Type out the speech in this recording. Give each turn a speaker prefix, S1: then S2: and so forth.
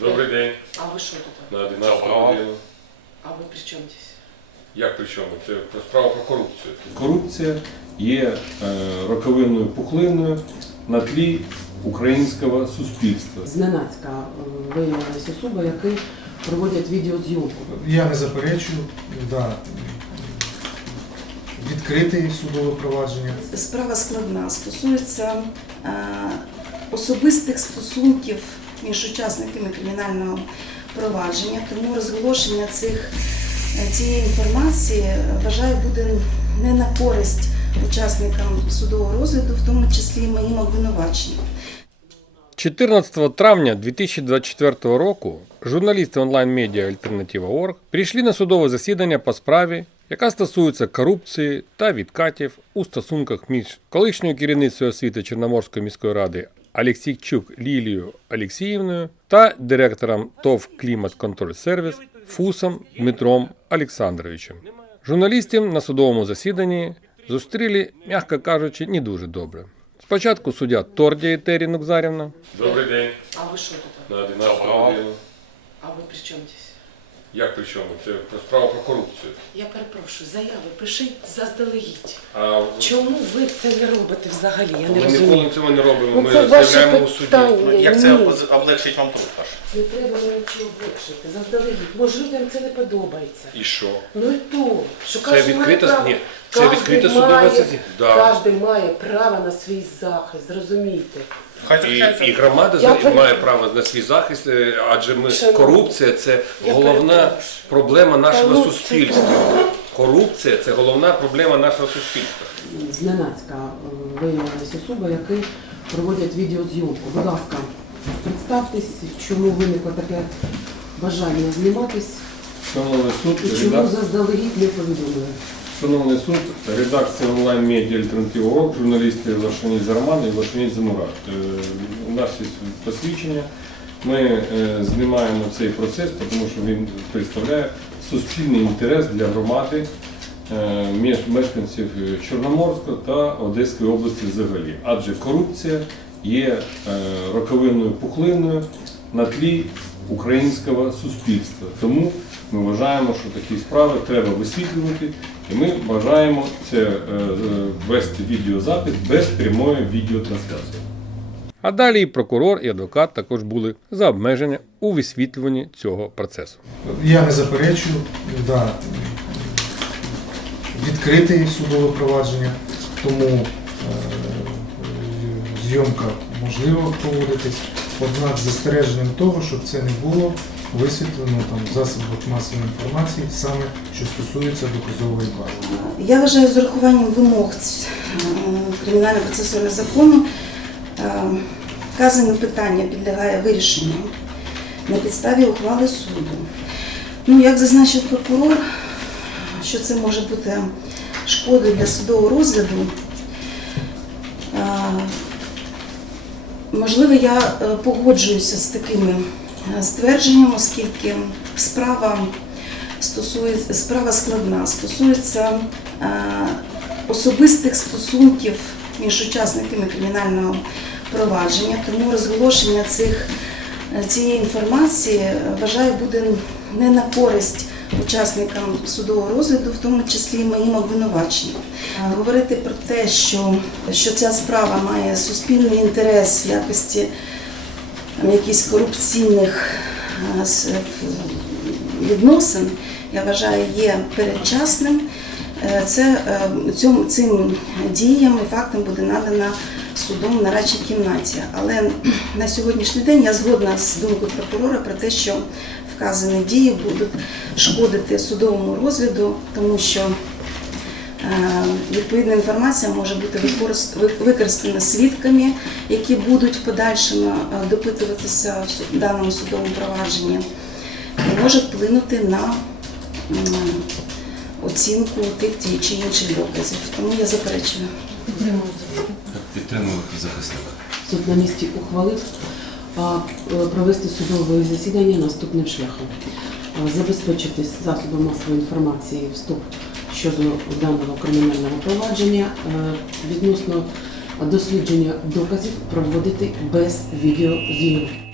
S1: Добрий день.
S2: А ви що тут?
S1: На 11 годину.
S2: А ви при чому здесь?
S1: Як при чому? Це про справа про корупцію.
S3: Корупція є е, роковинною пухлиною на тлі українського суспільства.
S4: Зненацька е, виявилась особа, які проводять відеозйомку.
S5: Я не заперечую, да. відкрите судове провадження.
S6: Справа складна, стосується е, особистих стосунків між учасниками кримінального провадження, тому розголошення цих, е, цієї інформації е, вважаю буде не на користь учасникам судового розгляду, в тому числі і моїм обвинуваченням.
S1: 14 травня 2024 року журналісти онлайн-медіа Альтернатива.орг прийшли на судове засідання по справі, яка стосується корупції та відкатів у стосунках між колишньою керівницею освіти Чорноморської міської ради Алексійчук Лілією Олексіївною та директором ТОВ Клімат Контроль Сервіс Фусом Дмитром Олександровичем. Журналістів на судовому засіданні зустріли, м'яко кажучи, не дуже добре. Спочатку суддя Тордія Етері Нукзарівна. Добрий день.
S2: А ви що тут?
S1: На 11 годину.
S2: А ви при чому здесь?
S1: Як при чому? Це про справа про корупцію.
S2: Я перепрошую, заяви пишіть заздалегідь.
S1: А
S2: Чому ви це не робите взагалі? Я не
S1: ми
S2: розумію.
S1: ніколи цього не робимо.
S2: Ну,
S1: Ми
S2: це ваше
S1: заявляємо у суді.
S2: питання.
S7: Як це
S2: Ні.
S7: облегшить вам труд ваш?
S2: Не треба мені нічого облегшити, заздалегідь. Може людям це не подобається.
S1: І що?
S2: Ну і то, що
S1: Це
S2: кожен має
S1: відкрита
S2: право-
S1: ні, це
S2: кожен
S1: відкрита судова
S2: має-
S1: засідання. Да.
S2: Кожен має право на свій захист, зрозумійте.
S7: Хай
S1: І, і громада за- має право на свій захист, е, адже ми корупція це головна проблема нашого суспільства. Корупція це головна проблема нашого суспільства.
S4: Зненацька е, виявилась особа, які проводять відеозйомку. Будь ласка, представтесь, чому виникло таке бажання зніматись
S3: Шановний суд,
S4: і чому
S3: редак-
S4: заздалегідь не повідомили.
S3: Шановний суд, редакція онлайн-медіа Альтернатива.орг, журналісти Лашаніт Роман і Лашаніт Замурат. Е, У нас є посвідчення. Ми е, знімаємо цей процес, тому що він представляє суспільний інтерес для громади е, мешканців Чорноморська та Одеської області взагалі. Адже корупція є роковинною пухлиною на тлі українського суспільства. Тому ми вважаємо, що такі справи треба висвітлювати, і ми бажаємо це е, е, вести відеозапис без прямої відеотрансляції.
S1: А далі і прокурор, і адвокат також були за обмеження у висвітлюванні цього процесу.
S5: Я не заперечую, да. відкрите судове провадження, тому е, зйомка можливо проводитись, однак з застереженням того, щоб це не було висвітлено там в засобах масової інформації, саме що стосується доказової бази.
S6: Я вважаю з урахуванням вимог е, кримінального процесуального закону е, вказане питання підлягає вирішенню на підставі ухвали суду. Ну, як зазначив прокурор, що це може бути шкодою для судового розгляду. Можливо, я е, погоджуюся з такими е, ствердженнями, оскільки справа стосується справа складна, стосується е, особистих стосунків між учасниками кримінального провадження, тому розголошення цих цієї інформації е, вважаю буде не на користь учасникам судового розгляду, в тому числі і моїм обвинуваченням. Е, Говорити про те, що, що ця справа має суспільний інтерес в якості там, якихось корупційних е, в- відносин, я вважаю, є передчасним. Е, Це е, цьому цим діям і фактам буде надана судом на радчій кімнаті. Але на сьогоднішній день я згодна з думкою прокурора про те, що вказані дії будуть шкодити судовому розгляду, тому що Е, Відповідна інформація може бути використ- використана свідками, які будуть подальшому е, допитуватися в даному судовому провадженні, і може вплинути на оцінку тих чи інших доказів. Тому я заперечую.
S8: Підтримую захисника.
S4: Суд на місці ухвалив е, провести судове засідання наступним шляхом. Забезпечити засоби масової інформації вступ щодо даного кримінального провадження е, відносно дослідження доказів проводити без відеозйомки.